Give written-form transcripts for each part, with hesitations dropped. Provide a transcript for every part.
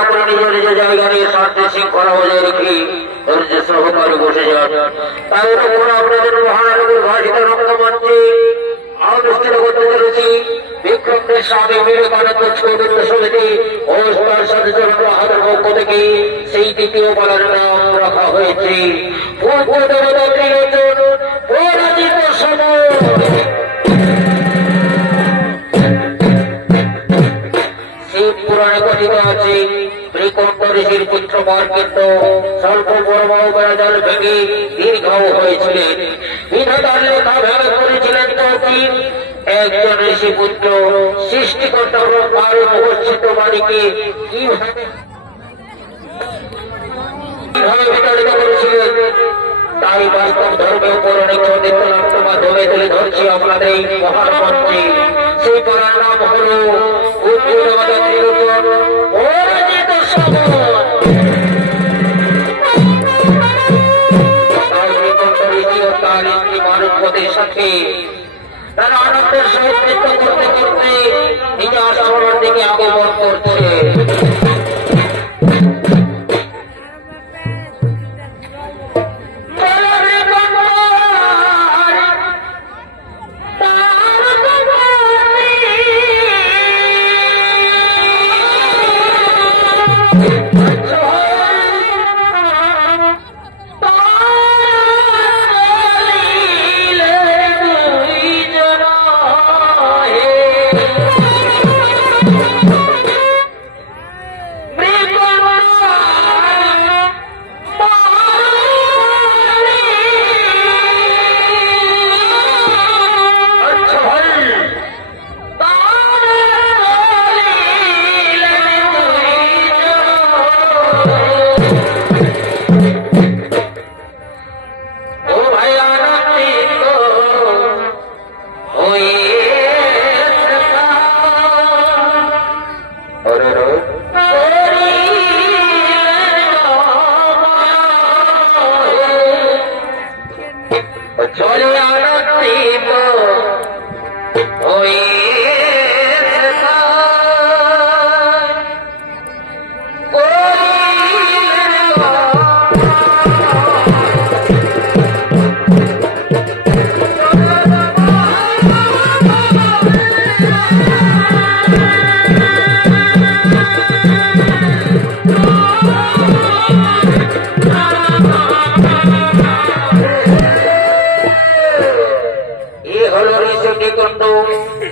না করে নিজ নিজ জায়গা নিয়ে শান্তি শৃঙ্খলা বজায় রেখে ধৈর্য সহকারে বসে যান। তার উপর আপনাদের মহানগর ভাষিত রক্তমঞ্চে অনুষ্ঠিত করতে চলেছি বিক্রমের স্বামী বিবেকানন্দ ছবির সমিতি ও তার সাথে চলন্ত হাতের পক্ষ থেকে সেই দ্বিতীয় পালার নাম রাখা হয়েছে পূর্ব দেবতা ত্রিলোচন পরাজিত সময়। শিব পুরাণে কথিত আছে শ্রীকণ্ঠ ঋষির পুত্র মার্কেন্ড স্বল্প বড় বেড়া জল ভেঙে দীর্ঘাও হয়েছিলেন। বিধাতার লেখা ভেঙে করেছিলেন তৌকির একজন ঋষি পুত্র সৃষ্টিকর্তা ব্রহ্মার উপস্থিত বাণীকে কিভাবে বিতাড়িত করেছিলেন। তাই বাস্তব ধর্মের পৌরাণিক চরিত্রের মাধ্যমে তুলে ধরছি আপনাদের এই মহান মঞ্চে। সেই পাড়ার নাম হল উদ্যোগতা ত্রিলোচন পরাজিত সময়। তার স্ত্রী মানবপতির সাথে তারা আনন্দের সহিত নৃত্য করতে করতে নিজ আশ্রমের দিকে আগমন করছে।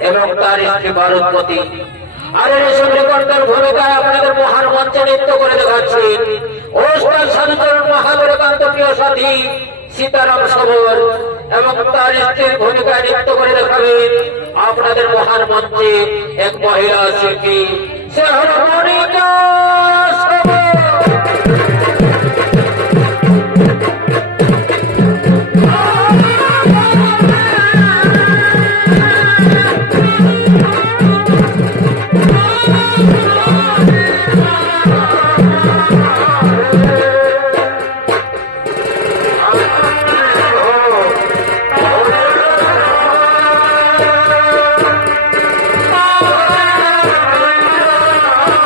এবং তার স্ত্রী ভারতপতি। আর এই সূর্যকর্তার ভূমিকায় আপনাদের মহান মঞ্চে নৃত্য করে দেখাচ্ছেন ওস্তাদ সাধুচরণ মহাবীরকান্ত প্রিয় সাথী সীতারাম সবর এবং তার স্ত্রীর ভূমিকায় নৃত্য করে দেখাবেন আপনাদের মহান মঞ্চে এক মহিলা শিল্পী, সে হল মনিকা সবর। Oh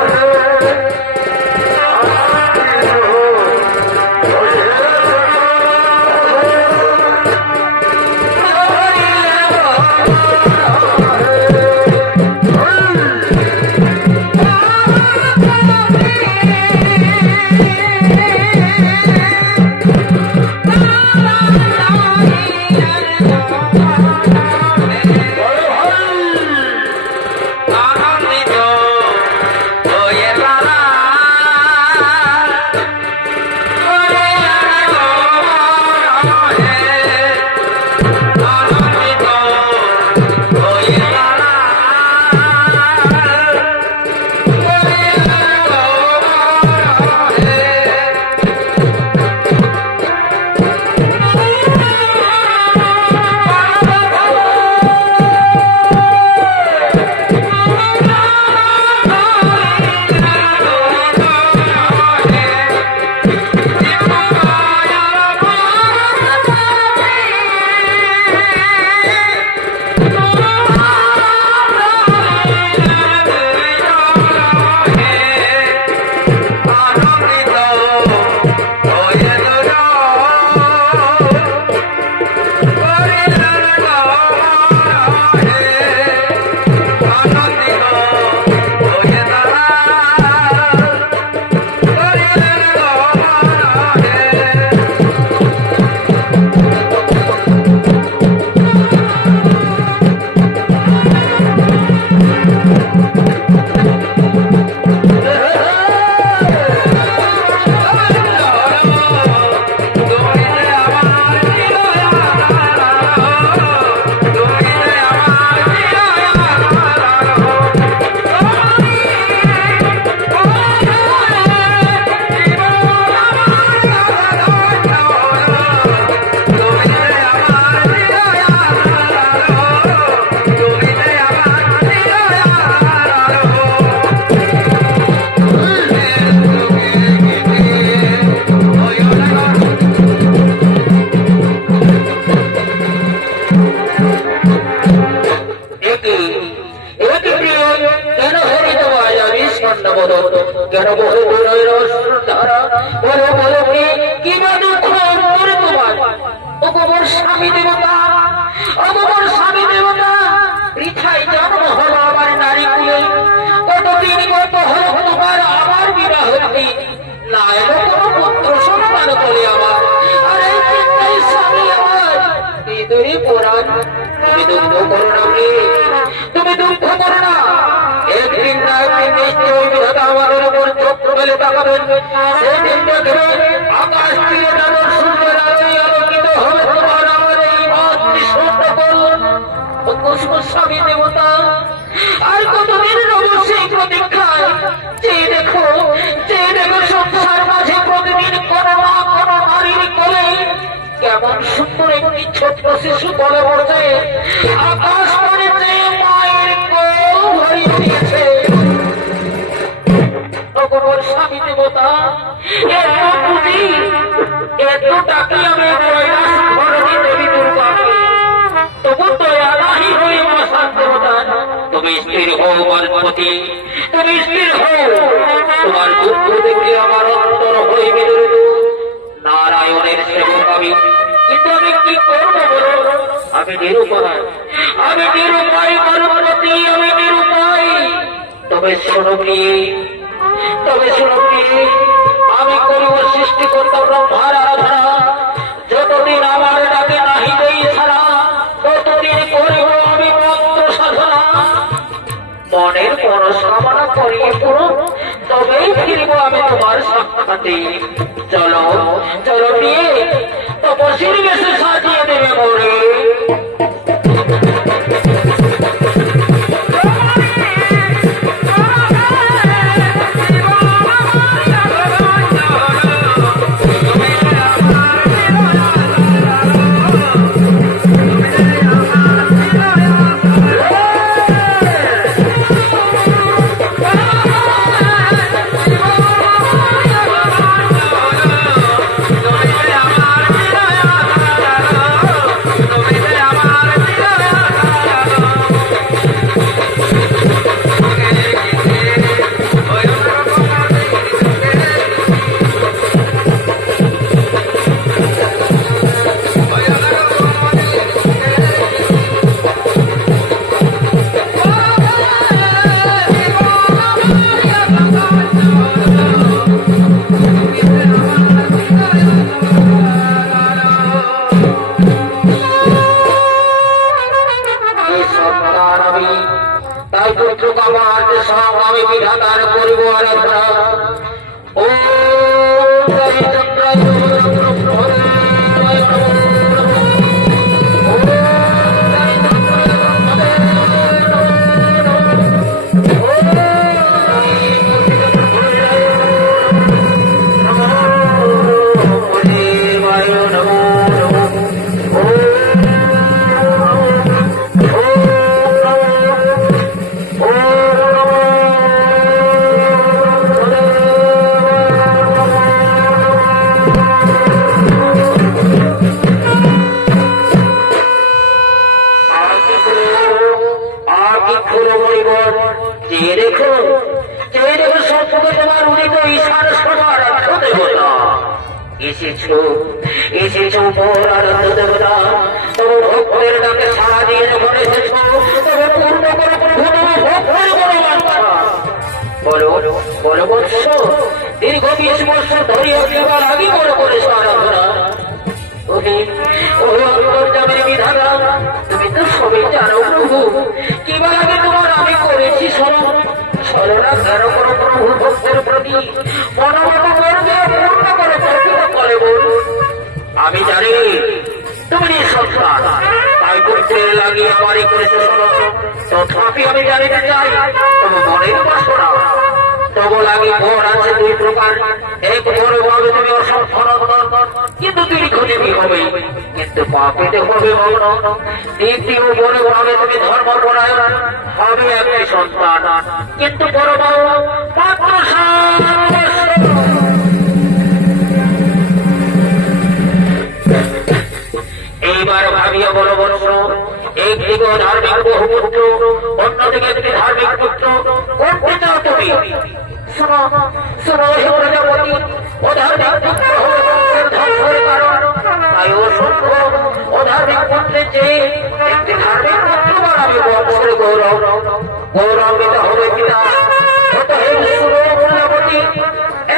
ছন্নবদ কেন বহে বিনয়ের অশ্রুধারা বলো বলো কি বা দুঃখ অন্তরে তোমার অগোবর স্বামী দেবতা অগোবর স্বামী দেবতা বৃথায় জন্ম হলো আমার নারী কুলে কতদিন কত হল তোমার আমার বিবাহ না এলো কোনো পুত্র সন্তান বলে আমার আর এই চিন্তায় স্বামী আমার হৃদয়ে পোড়ান তুমি দুঃখ করো না তুমি দুঃখ করো না একদিন না একদিন নিশ্চয়ই বিধাতা আমাদের উপর চক্র মেলে তাকাবেন সেই দিন দেখবে আকাশ তীরে যেমন সূর্যের আলোয় আলোকিত হবে তোমার আমার এই স্বামী দেবতা আর কতদিন রব সেই প্রতীক্ষায় চেয়ে দেখো সংসার মাঝে প্রতিদিন কোন না কোন নারীর কোলে কেমন সুন্দর একটি ছোট্ট শিশু বলে পড়ছে আকাশ করে চেয়ে মায়ের কোল ভরিয়ে দিয়েছে স্বামী দেবতা এত টাকি আমি দেবী দুর্গাকে তবু দয়ালাহি হয়ে মশান দেবতা তুমি স্থির হও গণপতি তুমি স্থির হও তোমার দুঃখ দেখলে আমার অন্তর হইবে নারায়ণের সেবক আমি কিন্তু আমি কি করবো বলো আমি নিরুপায় গণপতি আমি নিরুপায় তবে শোনো কি আমি করিব সৃষ্টি করতাম ব্রহ্মার আরাধনা যতদিন আমার ডাকে নাহি দেই ছাড়া ততদিন করিব আমি মন্ত্র সাধনা মনের মনস্কামনা করিয়ে পুরো তবেই ফিরিব আমি তোমার সাক্ষাতে চলো নিয়ে তপস্বীর বেশে সাজিয়ে দেবে মোরে দীর্ঘ 20 বছর ধরিয়া কেবল আগে বড় করে সারাধনা বিধানা তুমি তো সবই জানো প্রভু কিবা লাগে তোমার আমি করেছি ছলনা কেন করো প্রভু ভক্তের প্রতি মনোমত করবে পূর্ণ করে চর্চিত করে বল আমি জানি তুমি নিঃসন্তান তাই পুত্রের লাগিয়ে আমারই করেছে তথাপি আমি জানিতে চাই তোমার মনের বাসনা তব লাগে ভোর আছে 2 প্রকার এক বড় ভাবে তুমি অসম্পূর্ণ কিন্তু দীর্ঘজীবী হবে কিন্তু পাপেতে হবে মগ্ন দ্বিতীয় বড় ভাবে তুমি ধর্মপরায়ণ হবে একটি সন্তান কিন্তু বড় পাত্র এইবার ভাবিয়া বড় বর্ষ একদিকে ধার্মিক বহু পুত্র অন্যদিকে একটি ধার্মিক পুত্র কোনটি চাও তুমি শোনো শোনো হে প্রজাপতি, অধার্মিক পুত্র হয়ে বংশের ধ্বংসের কারণ। তাই অসংখ্য অধার্মিক পুত্রের চেয়ে একটি ধার্মিক পুত্র বানাবে বংশের গৌরবান্বিত হবে পিতা। অতএব শোনো প্রজাপতি,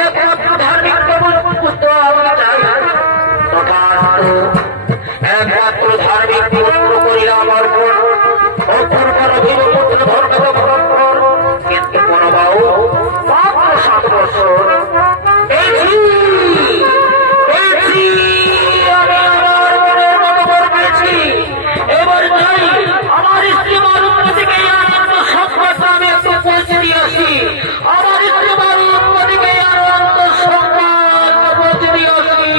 একমাত্র ধার্মিক পুত্র আমি চাই। তথাস্তু, একমাত্র ধার্মিক পুত্র করিলাম অর্পণ। অর্পণ করো ভীমপুত্র ধর্মকে গ্রহণ কর। কিন্তু মনোবাহু মাত্র 7 বছর। আমি আমার মনের মতো বর পেয়েছি। এবার যাই আমার স্ত্রী মারুতিকে আনন্দ সংবাদ আমি একটু পৌঁছে দিয়ে আসি। আমার স্ত্রী মারুতিকে আনন্দ সংবাদ পৌঁছে দিয়ে আসি।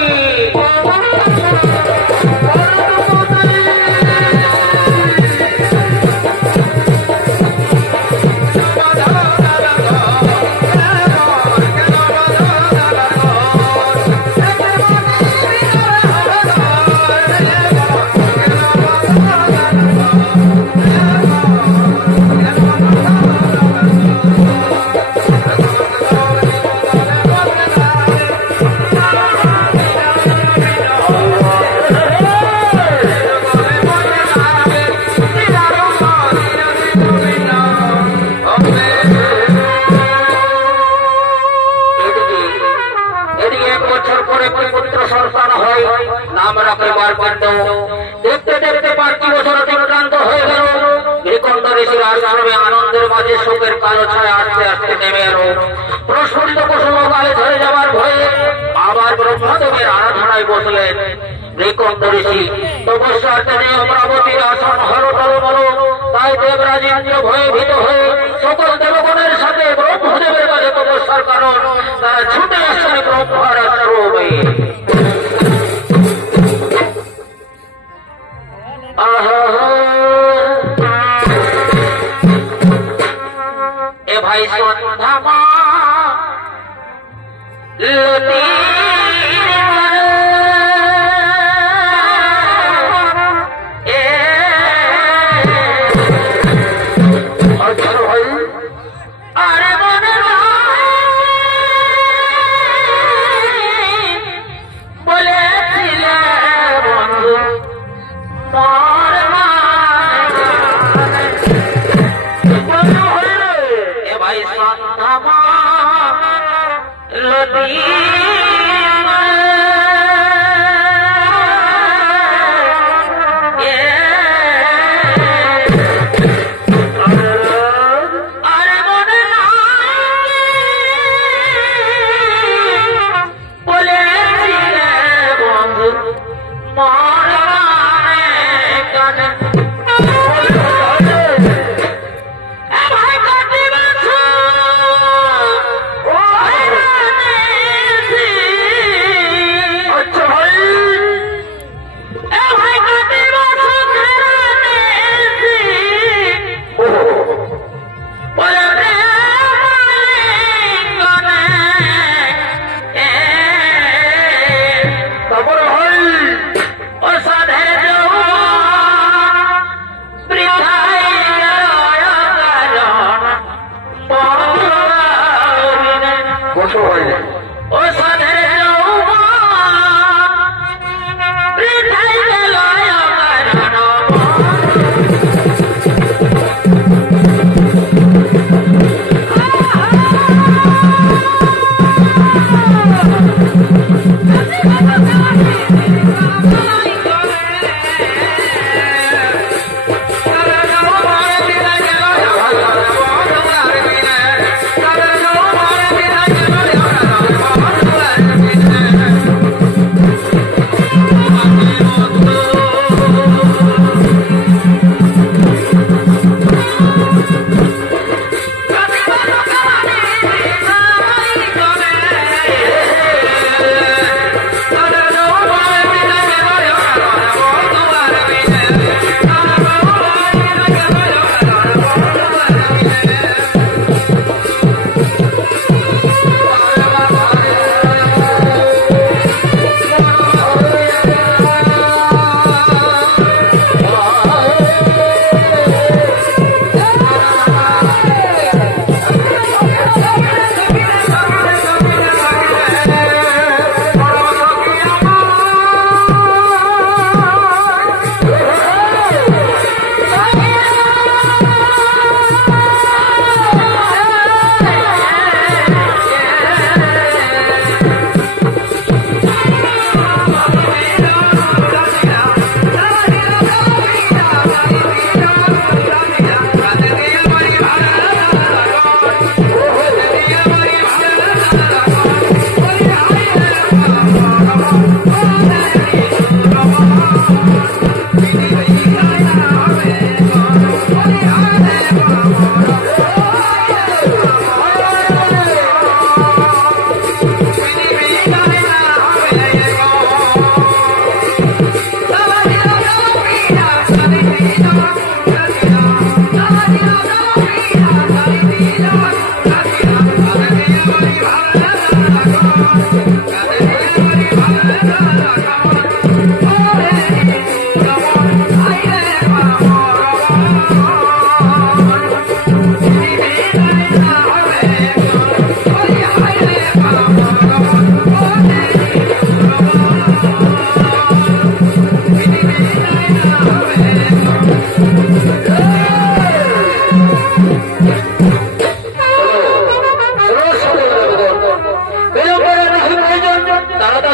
দেখতে দেখতে 5টি বছর অতিক্রান্ত হয়ে গেল। নিকন্দ ঋষির আশ্রমে আনন্দের মাঝে শোকের কালো ছায়া আস্তে আস্তে নেমে এলো। প্রস্ফুটিত কুসুম কালে ধরে যাওয়ার ভয়ে আবার ব্রহ্মদেবের আরাধনায় বসলেন। নিকন্দ ঋষি তপস্যার জন্য অমরাবতীর আসন হরতল বল। তাই দেবরাজ ইন্দ্র ভয়ে ভীত হয়ে সকল দেবগণের সাথে ব্রহ্মদেবের কাছে তপস্যার কারণ তারা ছুটে আসছেন ব্রহ্মার আশ্রমে। এ ভাই সন্ধ্যামা লতি আরে মনে বলেছিলে বন্ধু ভাই সন্ধ্যামা লতি আরে মনে বলেছিলে বন্ধু মর কানে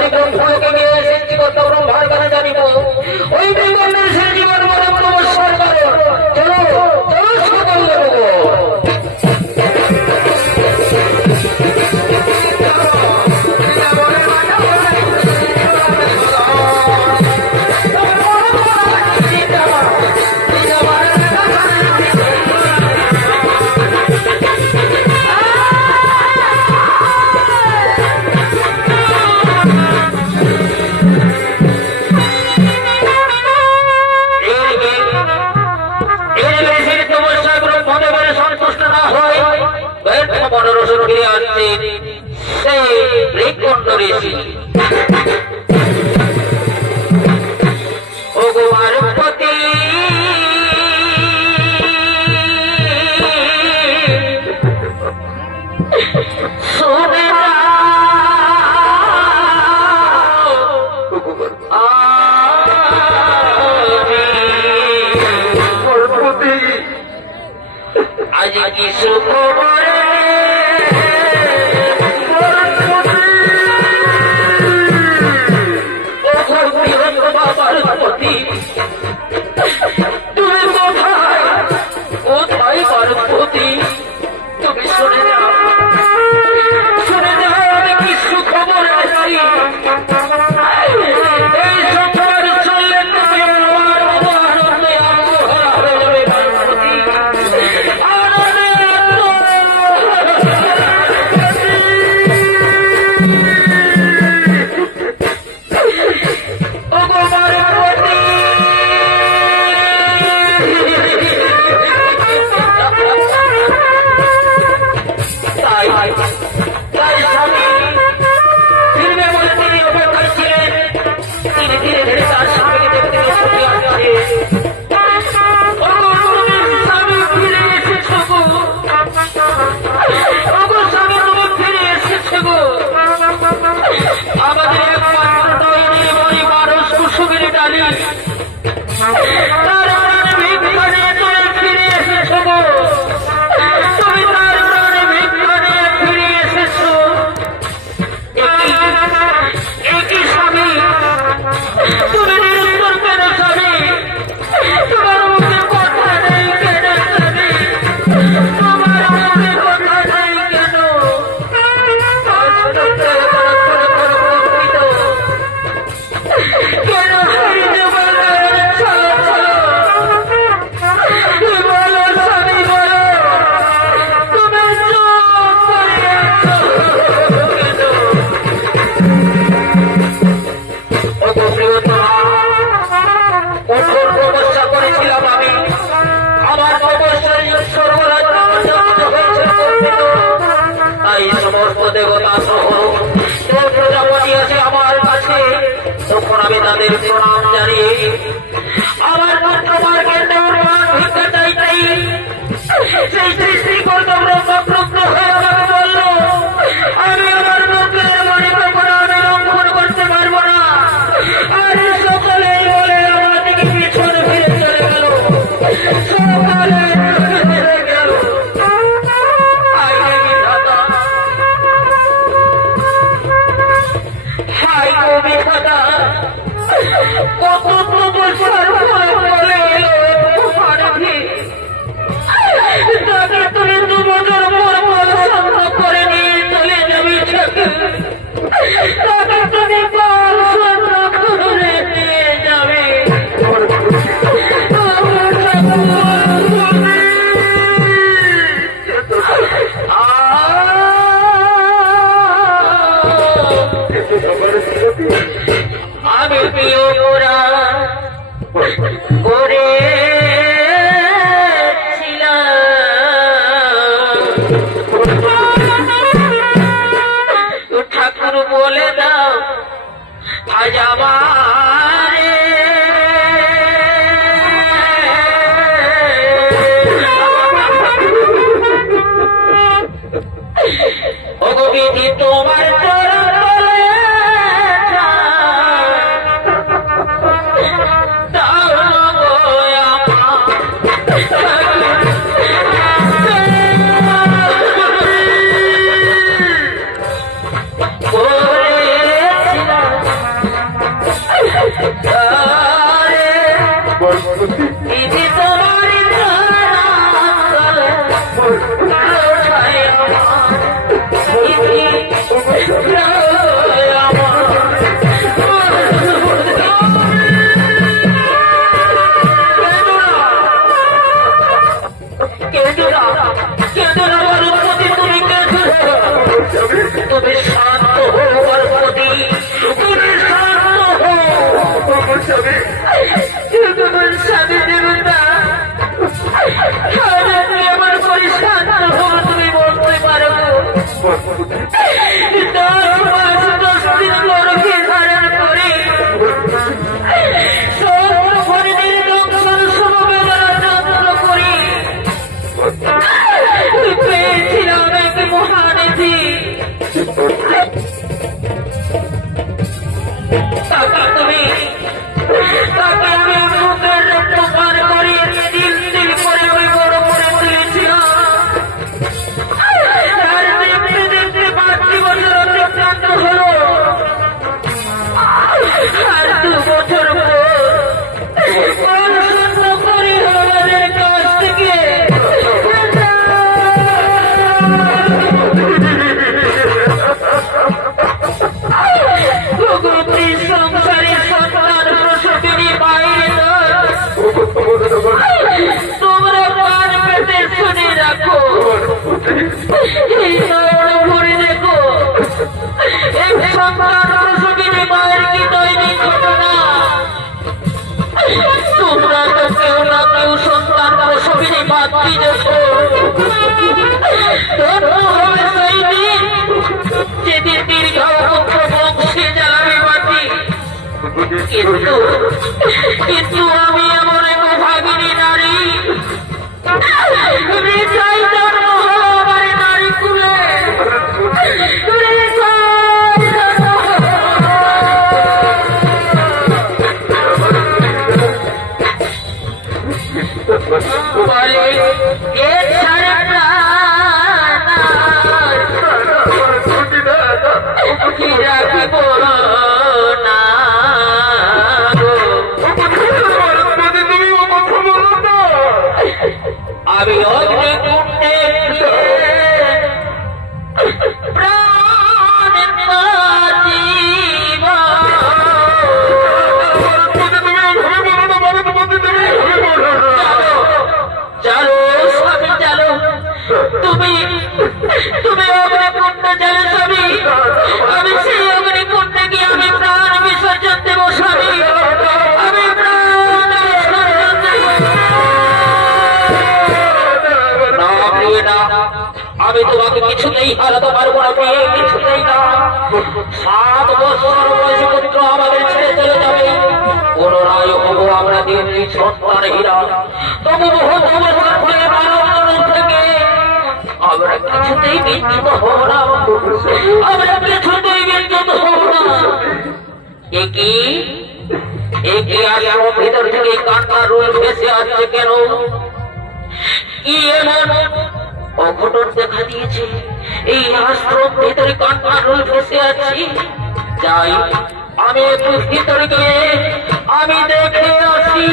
তাড়াতাড়ি ব্রহ্মলোকে গিয়ে সৃষ্টিকর্তা ব্রহ্মার কাছে জানিব ওই ব্রহ্মাণ্ডের সে জীবন মনে নমস্কার করো। চলো চলো সকল লোক মনোরসন ফিরে আসছে সেই বৃক্ষণ্ড ঋষি। ও গো পার্বতী শুনে পার্বতী আজ কি সুখ পার্বতী তুমি কোথায় কোথায় পার্বতী তুমি শুনে যাও আমি কি সুখবর পারি এই সংসার চললে তুমি আমার মতো আনন্দে আত্মহারা হয়ে যাবে পার্বতী। আমাদের একমাত্র মানুষ কুসুমের ডালি তার প্রাণে ভিক্ষা নিয়ে তুমি ফিরে এসেছো গো। তুমি তার প্রাণে ভিক্ষা নিয়ে ফিরে এসেছো। একই স্বামী তুমি নিরন্তর কেন স্বামী তোমার মুখে কথা নেই কেন স্বামী তোমার মুখে কথা নেই কেন কেন হারিয়ে বলো চলো চলো বলো স্বামী বলো তুমি চুপ করে কঠোর তপস্যা করেছিলাম আমি আমার তপস্যায় সর্বরাজ্য হয়েছে তাই সমস্ত দেবতা সহ প্রজাপতি আছে আমার কাছে তখন আমি তাদের প্রণাম জানিয়ে আমার তোমার কেন্দ্রের মান ভিক্ষা চাইতেই সেই সৃষ্টিকর্তা ব্রহ্মপ্রুদ্ধ হয়ে আমাকে বলল আমি আমার মুখের মণিকর্পণা আমি লঙ্ঘন করতে পারবো না। আর সকলে বলে আমার দিকে পিছনে ফিরে চলে গেল সকলে ফিরে গেল। কত তপস্যার ফল বলে তাকে তুমি 2 বছর পর শান্ত করে নিয়ে চলে যাবি তাকে তুমি কাল শান্ত করে নিয়ে যাবে। আমি প্রিয় গোরা করেছিলাম ঠাকুর বলে দাও আজ আমারে ভগবিধি তোমার কিন্তু আমি এমন এক ভাগিনী নারী নারী কুলে আমি অগ্নিকুণ্ডে প্রাণ জীব চলো স্বামী চলো তুমি অগ্নিকুণ্ডে চলো স্বামী আমি সেই অগ্নিকুণ্ডে গিয়ে আমি প্রাণ বিসর্জন দেব স্বামী আমি প্রাণ বিসর্জন দেব আমি তোমাকে কিছুতেই হারাতে পারবো না কিছুতেই না 7 বছর বয়সী পুত্র আমাদের ছেড়ে চলে যাবে পুনরায় হবো আমরা দিদি সন্তানহীনা তবু বহু বছর হয়ে থেকে আমরা কিছুতেই বিচ্যুত হব না আমরা কিছুতেই বিচ্যুত হব না একই আগে আমার ভিতর থেকে কান্নার রোল ভেসে আসছে কেন কি এমন অঘটন দেখা দিয়েছে এই আশ্রম ভিতরে কান্নার রোল ভেসে আছি যাই আমি একটু ভিতরে গিয়ে আমি দেখে আসি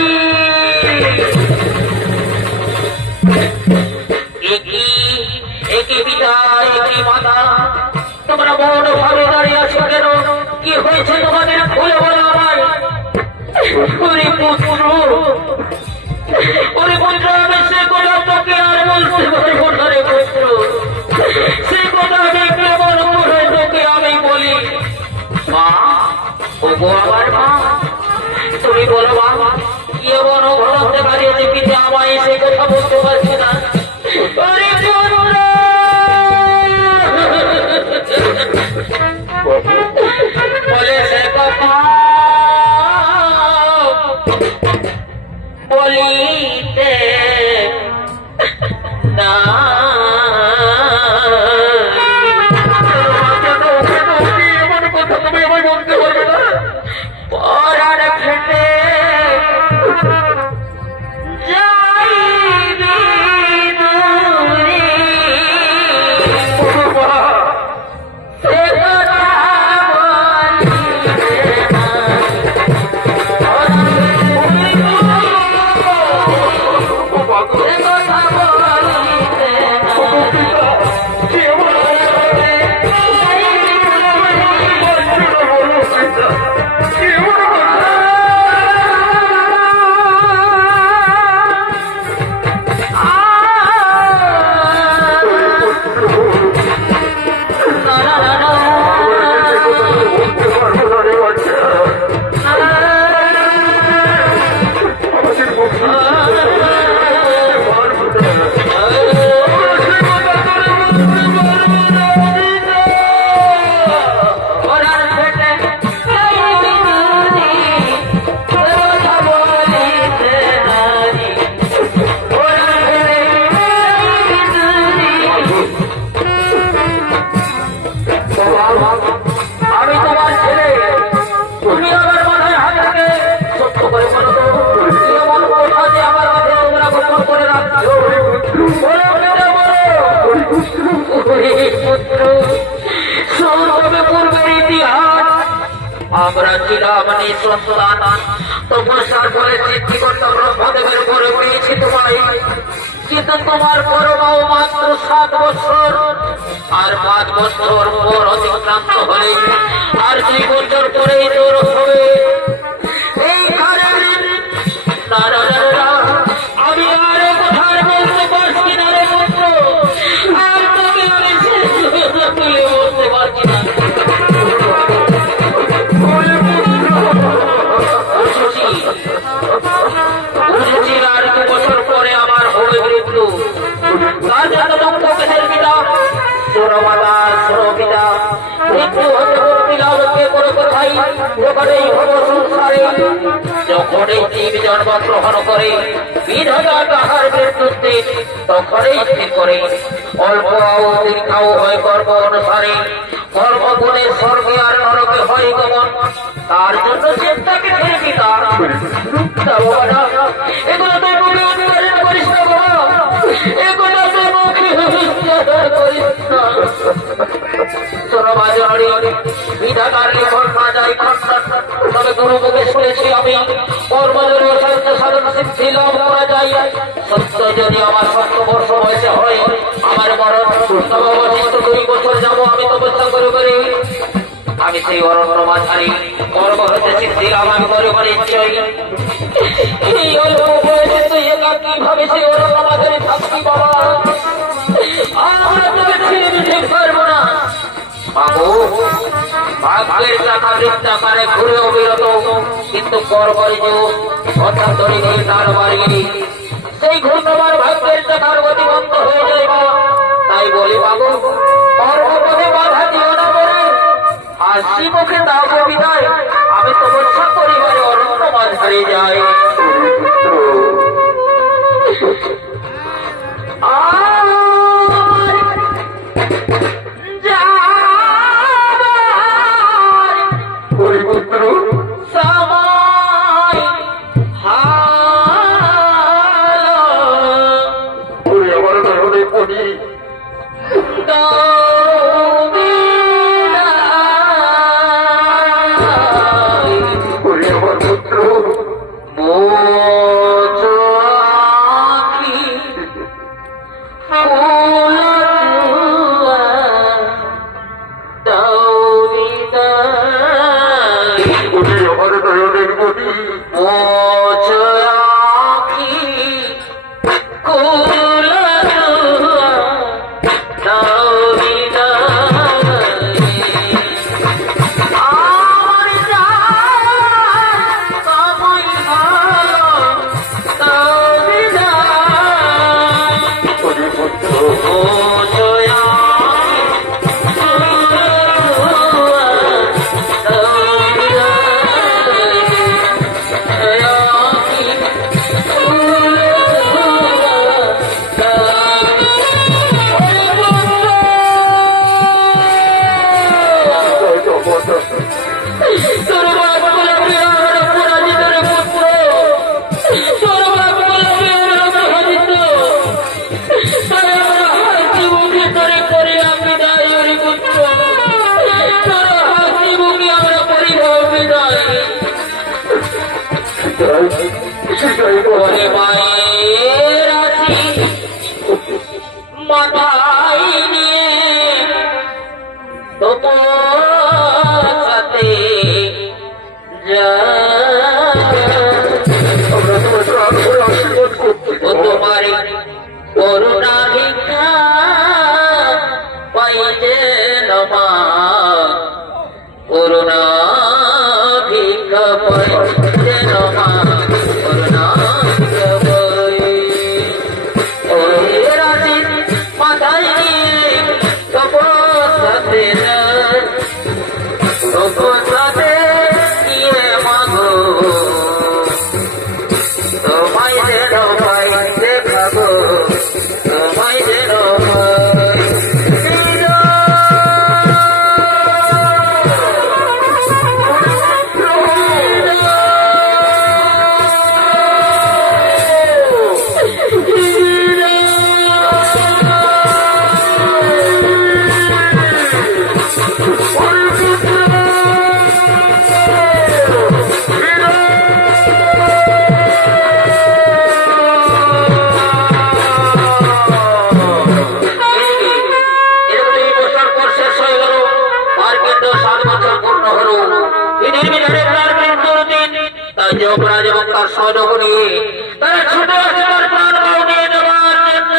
একই পিতা একই মাতা তোমরা বড় ভাবে দাঁড়িয়ে আছো কেন কি হয়েছে তোমাদের খুলে বলো আমায় ওরে পুত্র আমি সে কথা তোকে আর বলতে পারবো না রে পুত্র সে কথা আমি কেমন করে তোকে আমি বলি মা ওগো আমার মা তুমি বলো মা কি এমন অঘটন দেখা দিয়েছে পিতা আমায় সে কথা বলতে পারছি না ওরে পুত্র বলে সে কথা বলিতে না পরার ফেটে যাইবি আমি তোমার ছেলে, তুমি আমার মাথায় হাত থেকে সত্য করে বলো তো, কি এমন কথা যে আমার কাছে তোমরা গোপন করে রাখছো? পূর্বের ইতিহাস আমরা ছিলাম নিঃসন্তান, তপস্যার ফলে সৃষ্টিকর্তা ব্রহ্মদেবের পরে পেয়েছি তোমায়, কিন্তু তোমার পরমাও মাত্র 7 বছর, আর 5 বছর পর অতিক্রান্ত হলে আর 2 বছর পরেই তোর হবে। এইখানে আমি আর কোথায় বলতে পারছি না রে পুত্র, আর তোকে আমি বলতে পারছি না। বুঝেছি আর 2 বছর পরে আমার হবে মৃত্যু। তার জন্য দুঃখের পিতা সুরমাতা সুরপিতা মৃত্যু হতে করছিলাম কোনো কোথায়, যখনই হব সংসারে, যখনই জীব জন্মগ্রহণ করে বিধাতা তাহার মৃত্যুর দিন তখনই স্থির করে অল্প দীর্ঘাও হয় কর্ম অনুসারে, কর্মগুণে স্বর্গে আর নরকে হয় গমন। তার জন্য চিন্তাকে ছেড়ে পিতা এগুলো তো মুখে উচ্চারণ করিস না বাবা, এগুলো তো মুখে উচ্চারণ করিস না। শোনো বাজারি বিধাতার লিখন না যায় খণ্ডন, তবে গুরু মুখে শুনেছি আমি কর্মজন্য সত্য সাধন সিদ্ধি লাভ করা যায়। সত্য যদি আমার 7 বর্ষ বয়সে হয় আমার মরণ, তবে অবশিষ্ট 2 বছর যাবো আমি তপস্যা করে করে আমি সেই অরণ্য মাঝারি কর্ম হতে সিদ্ধি লাভ আমি করে করে নিশ্চয়ই। এই অল্প বয়সে তুই একা কিভাবে সেই অরণ্য মাঝারি থাকবি বাবা? আমরা তোকে ছেড়ে দিতে পারবো না বাবু। ভাগ্যের চাকা বৃত্তাকারে ঘুরেও বিরত, কিন্তু কর্মরে যে অর্থাৎ ধরে গিয়ে তার বাড়ি সেই ঘূর্ণবার ভাগ্যের চাকার গতি বন্ধ হয়ে যায় বাবা। তাই বলি বাবু, কর্মপথে বাধা দিও না বলে হাসি মুখে দাও বিদায়, আমি তপস্যা পরিবারে অরণ্য মাঝ হারিয়ে যাই। যমরাজ এবং তার সৈন্য নিয়ে তারা ছুটে আসে তার প্রাণ নিয়ে নেওয়ার জন্য।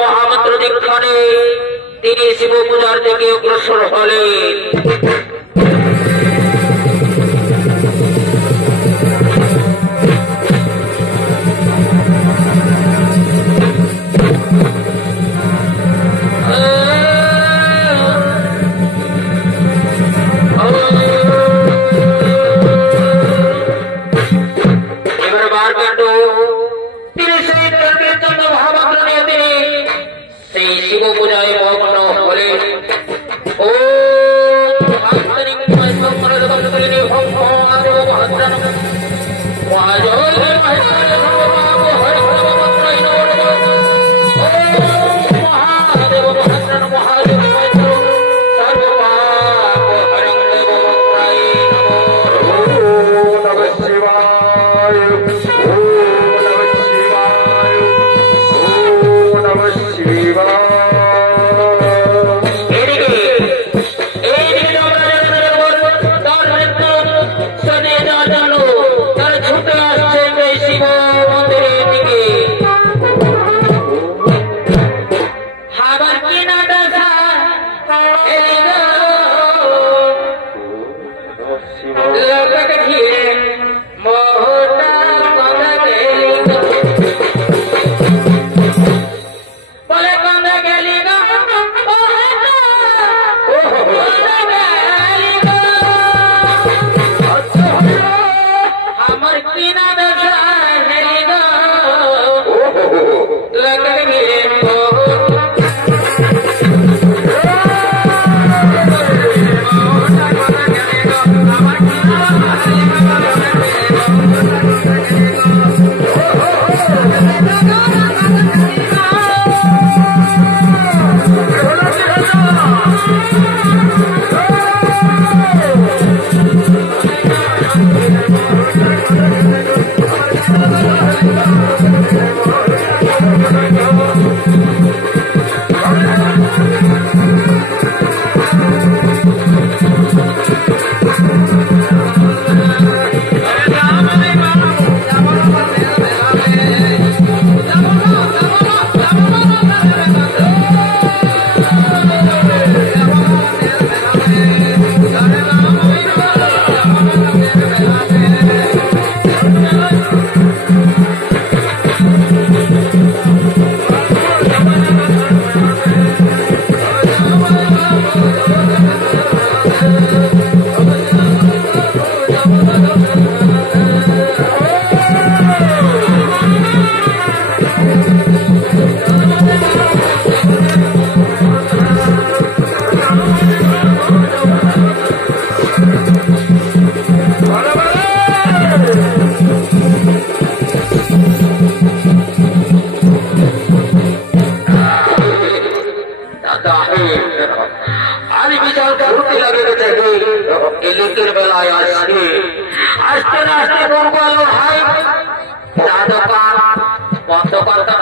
মহামন্ত্র দীক্ষানে তিনি শিব পূজার দিকে অগ্রসর হলেন। এবার বারকাণ্ড তিনি সেই জন্য মহামন্ত্র নিয়ে তিনি সেই শিব পূজায় মগ্ন হলেন। ও আমার কিনা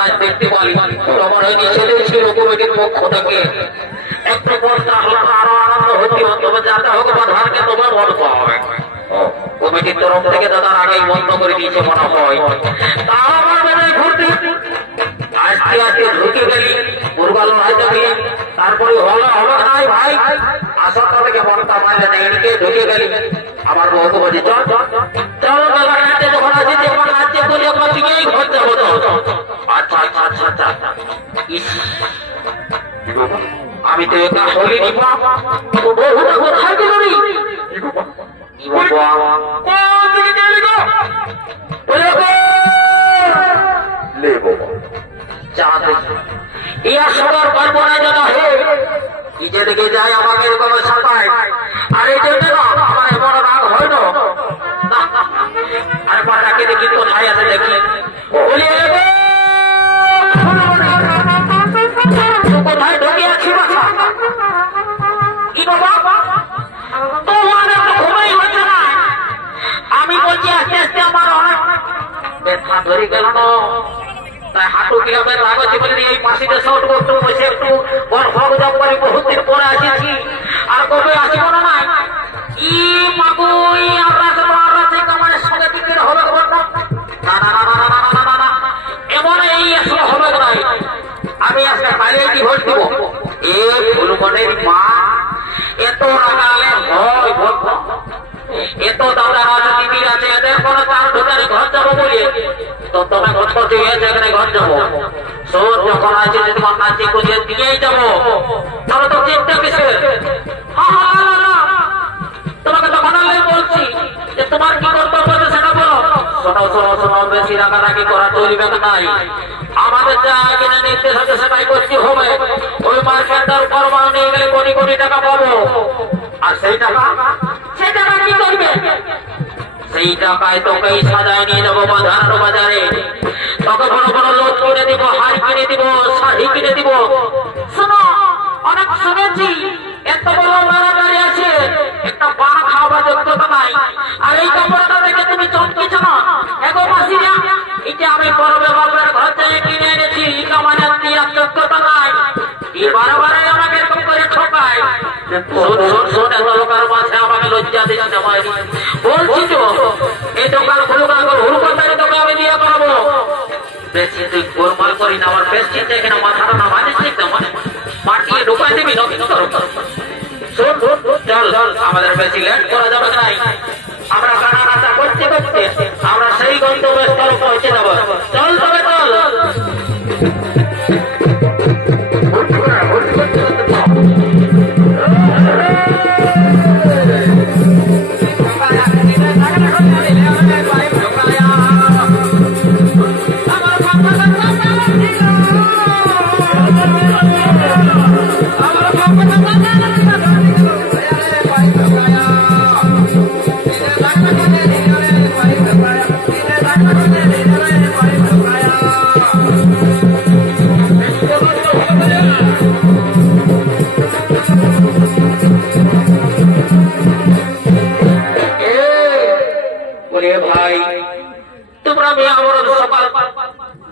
কাজ দেখতে পারি তখন ওই নিষেধই ছিল কমিটির পক্ষ থেকে একটু বর্ষা হলো আরো আনন্দ হতে তবে যাতে হোক বাধারকে তোমার বলতে হবে কমিটির তরফ থেকে দাদার আগেই বন্ধ করে দিয়েছে মনে হয় তা আমার বেলায় ঘুরতে আজকে আজকে ঢুকে গেলি পূর্বালো হয়তো গিয়ে তারপরে হলো হলো নাই ভাই আসর থেকে মনটা মারলে না এদিকে ঢুকে গেলি আমার বহুত বলি চল চল মেলা কাটতে যখন আছে যখন আছে বলি আমরা দিকেই ঘর যাবো তো আচ্ছা আচ্ছা আচ্ছা আচ্ছা আমি তো একা বলিনি বহুটা কোথায় গেল সবার পারবো না যেন হে নিজে দিকে যায় আমাকে এরকম সাঁতায় আর এই জন্য আমার এমন রাগ হয় না আর পাটাকে দেখি কোথায় আছে দেখি বলি কোথায় ঢুকে আছি বাসা কি বাবা তোমার একটু ঘুমাই হচ্ছে না আমি বলছি আস্তে আস্তে আমার অনেক ব্যথা ধরে গেল না তাই হাঁটু কিভাবে লাগাচ্ছি বলে এই মাসিতে শর্ট করতে বসে একটু গল্প গুজব করে বহুত দিন পরে আসিছি আর কবে আসিব না নাই ই মাগু আমরা সেই কামানের সঙ্গে বিক্রি হবে না না না না না না না না এমন এই আসলে হবে নাই আমি আজকে বাইরে কি ভোট দিব এ ফুলমনের মা এত রাগালে হয় এত দাদা আছে দিদি আছে এদের কোনো চাল ঢোকারে ঘর যাবো বলে তো তোমার ঘর করতে যেখানে ঘর যাবো সোর যখন আছে যে তোমার নাচি কুজিয়ে দিয়েই যাবো তাহলে তো চিন্তা কিসের তোমাকে তো বানালেই বলছি যে তোমার কি কর্তব্য আছে সেটা বলো শোনো শোনো শোনো বেশি রাগারাগি করা চলবে নাই আমাদের যা কিনে নির্দেশ আছে সেটাই করতে হবে ওই মার্কেটটার পরমাণু নিয়ে গেলে কোটি কোটি টাকা পাবো আর সেই টাকা কি করবে সেই টাকায় তোকে সাজায় নিয়ে যাবো বাজারে তোকে বড় বড় লোক কিনে দিব হার কিনে দিব শাড়ি কিনে দিব শোনো অনেক শুনেছি এত বড় লড়াগাড়ি আছে একটা পান খাওয়ার যোগ্যতা নাই আর এই কাপড়টা দেখে তুমি চমকিছ না এগো মাসিরা এটা আমি পরবে বাপের ঘর থেকে কিনে এনেছি কামানের দেওয়ার যোগ্যতা নাই এই বারবারে আমাকে এরকম করে ঠকায় এত লোকের মাঝে আমাকে লজ্জা দিচ্ছে বলছি তো এই দোকান খুলুক হুড়কতারি তোকে আমি দিয়ে পারবো বেশি তুই গোলমাল করি না আমার বেশ চিন্তা এখানে মাথাটা না মানিস মাটিয়ে ঢুকাই দিবি চল আমাদের বেশি লেট করা যাবে নাই আমরা কানা রাস্তা করতে করতে আমরা সেই গন্তব্যস্থলে পৌঁছে যাবো চল তবে চল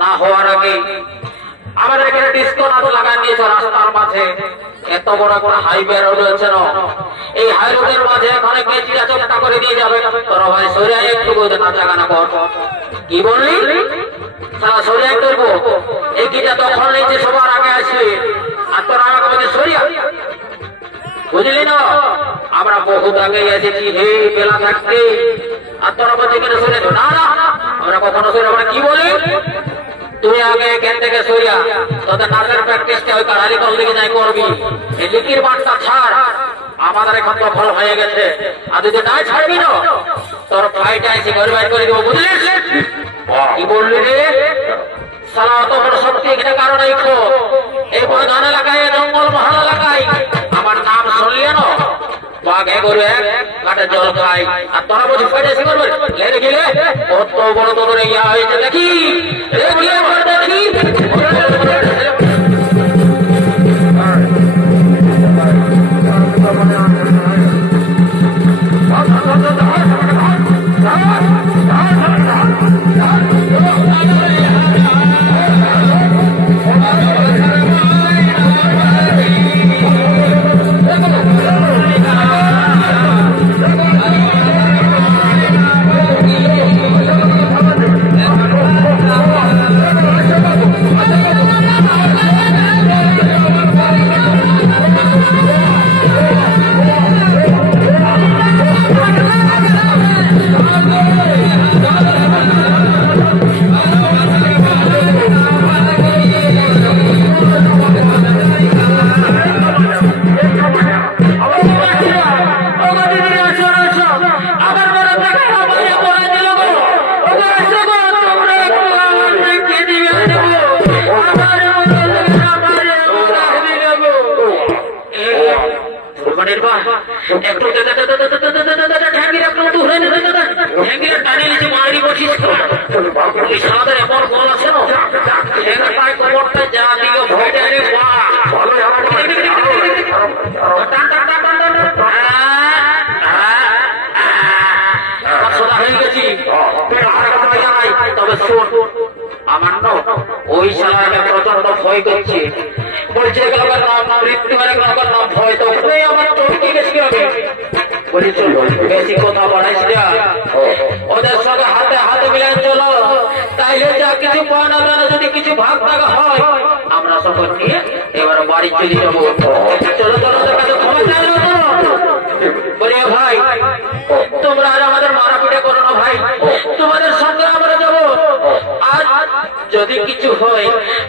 না হওয়ার আগে আমাদের এখানে ডিস্কো নাচ লাগাই নিয়েছে রাস্তার মাঝে এত বড় বড় হাইওয়ে রোড রয়েছে না এই হাই রোডের মাঝে এখানে কেচিরা চোখটা করে দিয়ে যাবে তোর ভাই সরিয়া একটু নাচা গানা কর কি বললি সারা সরিয়া করবো এই গীতা তখন নিচে সবার আগে আসবে আর তোর আমাকে বলছে সরিয়া বুঝলি না আমরা বহুত আগে এসেছি হে বেলা থাকতে আর তোরা বলছে কেন সরে না না আমরা কখনো সরে আমরা কি বলি তুই আগে এখান থেকে সরিয়া তোদের নাচের প্র্যাকটিসটা ওই কারালি কল দিকে যাই করবি এই লিখির বার্তা ছাড় আমাদের এখন তো ফল হয়ে গেছে আর যদি না ছাড়বি না তোর ফ্লাইটে এসে ঘরে বাইর করে দেবো বুঝলিস কি বললি রে সালা অত বড় শক্তি এখানে কারণ এই বড় ধান এলাকায় জঙ্গল মহল এলাকায় আমার নাম শুনলে না বাঘ এগোর কাটে জল খাই আর তোরা বলছিস কাটে করবে লেগে গেলে কত বড় তোর ইয়া হয়েছে দেখি দেখি একটু ঠ্যাঙ্গিরা একটু ধরে ঠ্যাঙ্গিরা টানে নিচে মারি বসিস ওই সাদের এমন গল আছে না ঠ্যাঙ্গা পায় কোমরটা যা দিকে ভয়টা রে হয়ে গেছি তবে শোন আমার ওই শালাকে প্রচন্ড ভয় করছে বলছে গ্রামের নাম মৃত্যু গ্রামের নাম ভয় তো আমার চমকে গেছি আমি বলি চলো বেশি কথা বাড়াইছি না ওদের সঙ্গে হাতে হাতে মিলে চলো তাইলে যা কিছু পাওনা দানা যদি কিছু ভাগ টাকা হয় আমরা সকল নিয়ে এবার বাড়ি চলে যাবো চলো চলো ক্ষমা চাইল বলি ভাই তোমরা আর আমাদের মারাপিটা করো না ভাই তোমাদের সঙ্গে আমরা যাবো আর যদি কিছু হয়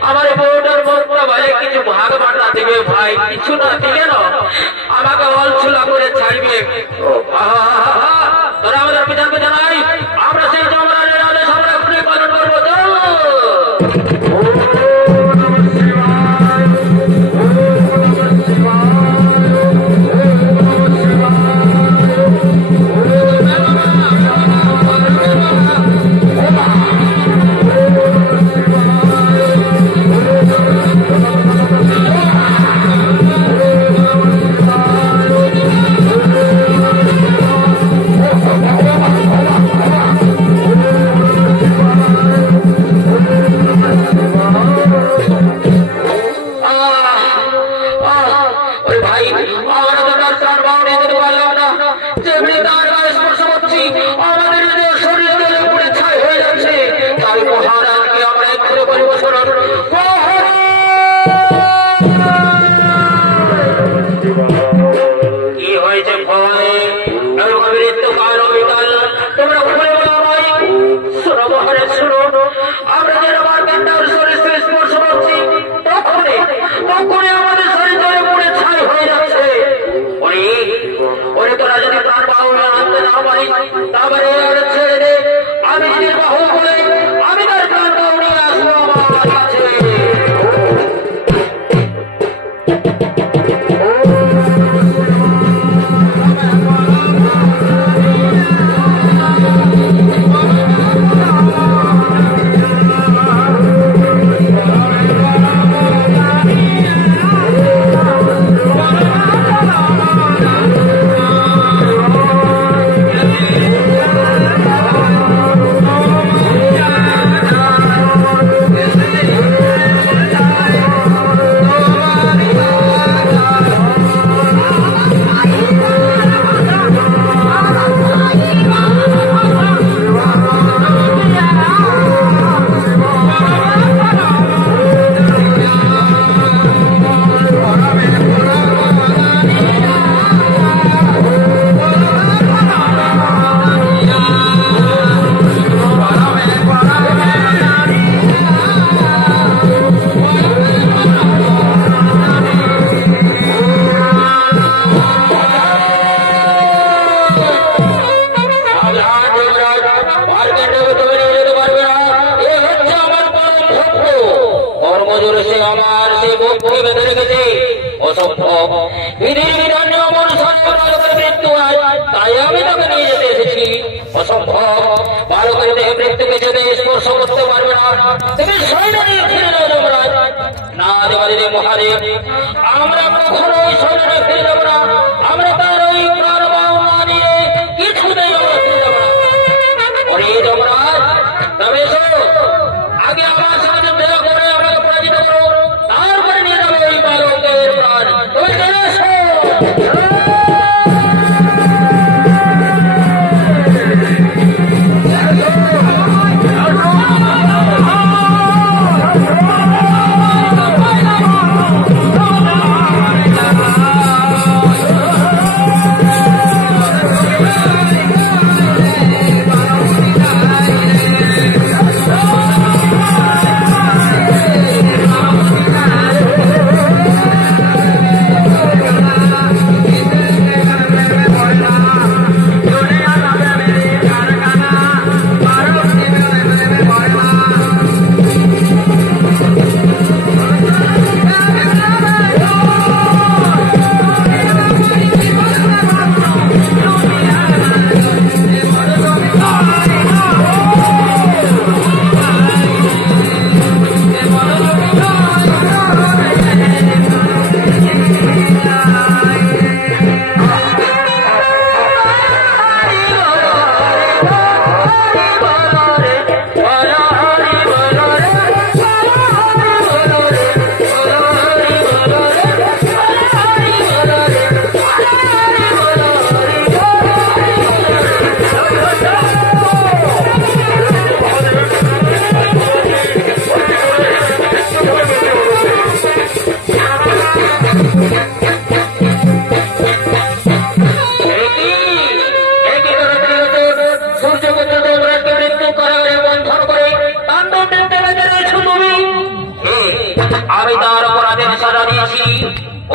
আমার বউটার বউটা ভাই কিছু ভাগ বাটা দিবে ভাই কিছু না দিলে না আমাকে অলছুলা করে ছাড়বে তোরা আমাদের পিছন পিছন আই আমরা সেই জমরানের আদেশ আমরা এখনই পালন করবো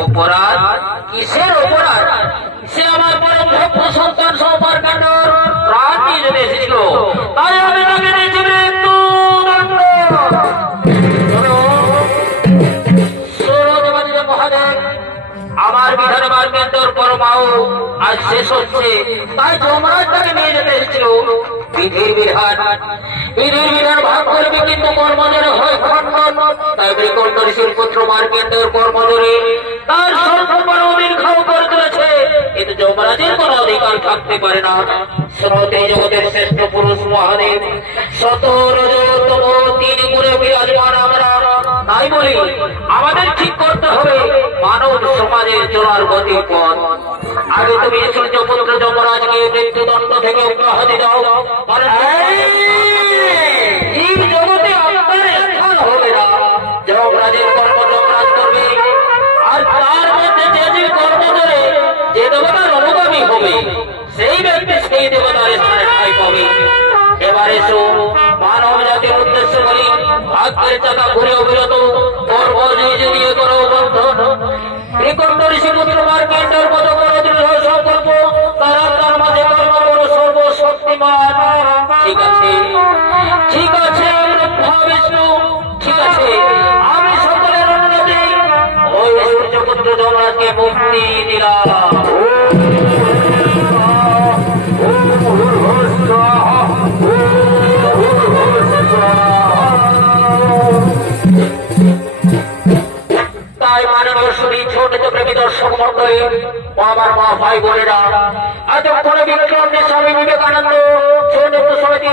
অপরাধ? কিসের অপরাধ? সে আমার পরম ভক্ত সন্তান সৌমার্কাণ্ডর প্রাণ নিয়ে যেতে এসেছিল, তাই আমি তাকে দিয়েছি মৃত্যুদণ্ড। মহাদেব, আমার বিধানে মার্কেন্ডর পরমাও আজ শেষ হচ্ছে, তাই যমরাজ তাকে নিয়ে যেতে এসেছিল। বিধির বিধান ভাগ করবে, কিন্তু কর্মজরে হয় খণ্ডন। তাই বৈকুণ্ঠ ঋষির পুত্র মার্কেন্ডর কর্মজরে তার সর্বপরমীর খাও করে তুলেছে। কিন্তু যমরাজের কোন অধিকার থাকতে পারে না। শ্রোতে জগতের শ্রেষ্ঠ পুরুষ মহাদেব, শত রজতম 3 গুণে বিরাজমান আমরা। তাই বলি আমাদের ঠিক করতে হবে মানব সমাজের চলার গতি পথ। আগে তুমি সূর্যপুত্র যমরাজকে মৃত্যুদণ্ড থেকে অব্যাহতি দাও, এই জগতে আপনার স্থান হবে না। যমরাজের কর্ম যমরাজ করবে, আর তার মধ্যে যে কর্ম করে যে দেবতার অনুগামী হবে, সেই ব্যক্তি সেই দেবতার স্থানে ঠাঁই পাবে। এবার এসো মানব জাতির উদ্দেশ্য বলি, ভাগ্যের চাকা ঘুরে অবিরত কর্ম দিয়ে করো বন্ধন। বৈকুণ্ঠ ঋষি পুত্র মার্কেন্ডর মত করো দৃঢ় সংকল্প, তারা তার মাঝে কর্ম করো সর্বশক্তিমান। ঠিক আছে, ঠিক আছে বিষ্ণু, ঠিক আছে, আমি সকলের অনুরোধে ওই সূর্যপুত্র যমরাজকে মুক্তি দিলাম। তাই মাননীয় শ্রী ছোট প্রেমী দর্শক মন্ডলী, আমার মা ভাই বোনেরা, এতক্ষণে বিক্রম স্বামী বিবেকানন্দ সমিতি